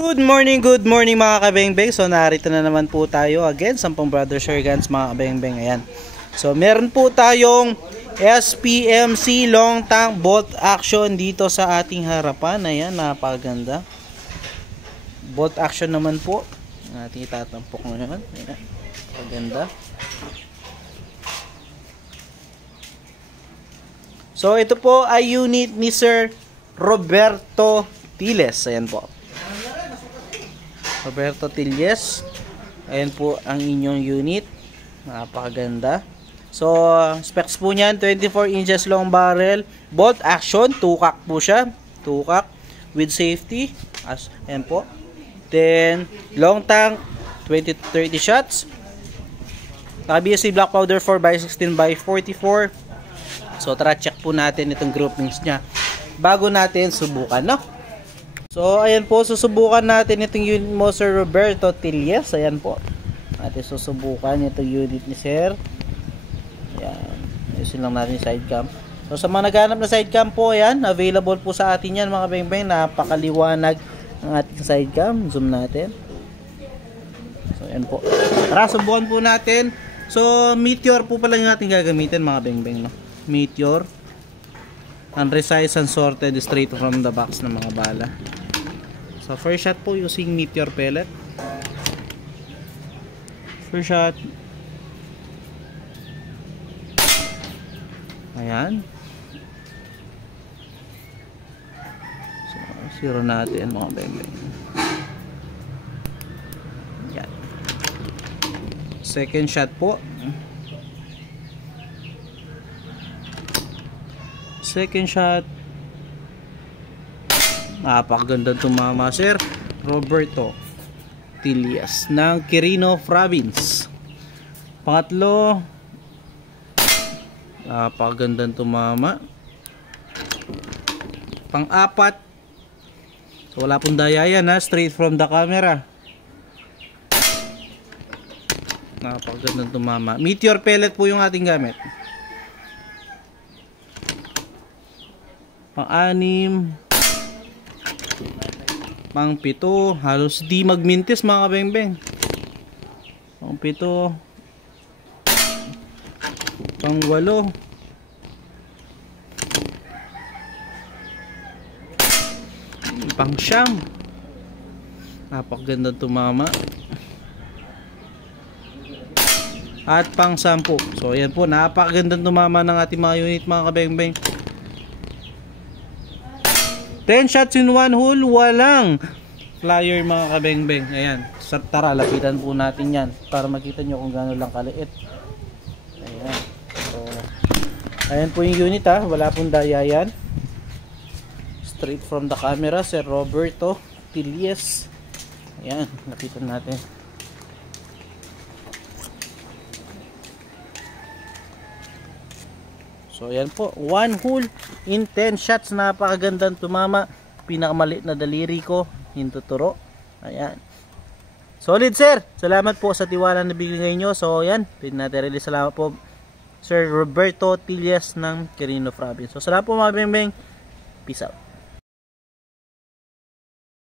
Good morning mga kabengbeng. So narito na naman po tayo again sa Brother Shergans mga kabengbeng. Ayan. So meron po tayong SPMC long tank bolt action dito sa ating harapan. Ayan, napakaganda. Bolt action naman po. Ating itatampok ngayon. Ayan. Napakaganda. So ito po ay unit ni Sir Roberto Tiles. Ayan po. Roberto Tiles. Ayan po ang inyong unit. Napakaganda. So, specs po niyan, 24 inches long barrel. Bolt action, 2-cock po siya. 2-cock with safety. Ayan po. Then, long tank, 20-30 shots. Naka-BSC black powder 4x16x44. So, tara check po natin itong groupings niya bago natin subukan, no? So, ayan po, susubukan natin itong unit mo, Sir Roberto Tiles. Ayan po. Natin susubukan itong unit ni Sir. Ayan. Ayusin lang natin yung side cam. So, sa mga naghanap na side cam po, ayan, available po sa atin yan, mga bengbeng. Napakaliwanag ang ating side cam. Zoom natin. So, ayan po. Tara, subukan po natin. So, Meteor po pala yung ating gagamitin, mga bengbeng, no? Meteor. Unresized and sorted straight from the box ng mga bala. So first shot po using Meteor pellet. First shot. Ayan. So zero natin mga bengbeng. Ayan. Second shot po. Second shot. Napakaganda tumama, Sir Roberto Tiles ng Quirino Province. Pangatlo. Napakaganda tumama. Pang-apat. So, wala pong daya yan, ha? Straight from the camera. Napakaganda tumama. Meteor pellet po yung ating gamit. Pang-anim, pang-pito, halos di magmintis mga bengbeng. Pang-pito, pang-walo, pang-siyam. Napakaganda tumama. At pang-sampu. So ayan po, napakaganda tumama ng ating mga unit mga kabengbeng. 10 shots in 1 hole, walang flyer mga kabengbeng. Ayan, tara, lapitan po natin yan para makita nyo kung gaano lang kaliit. Ayan. So, ayan po yung unit, ha. Wala pong daya yan. Straight from the camera, Sir Roberto Tiles. Ayan, lapitan natin. So ayan po, 1 hole in 10 shots. Napakagandang tumama. Pinakamaliit na daliri ko, hintuturo. Ayan. Solid, sir. Salamat po sa tiwala na bigay nyo. So ayan, pwede natin release. Salamat po, Sir Roberto Tiles ng Quirino Province. So salamat po mga bengbeng. Peace out.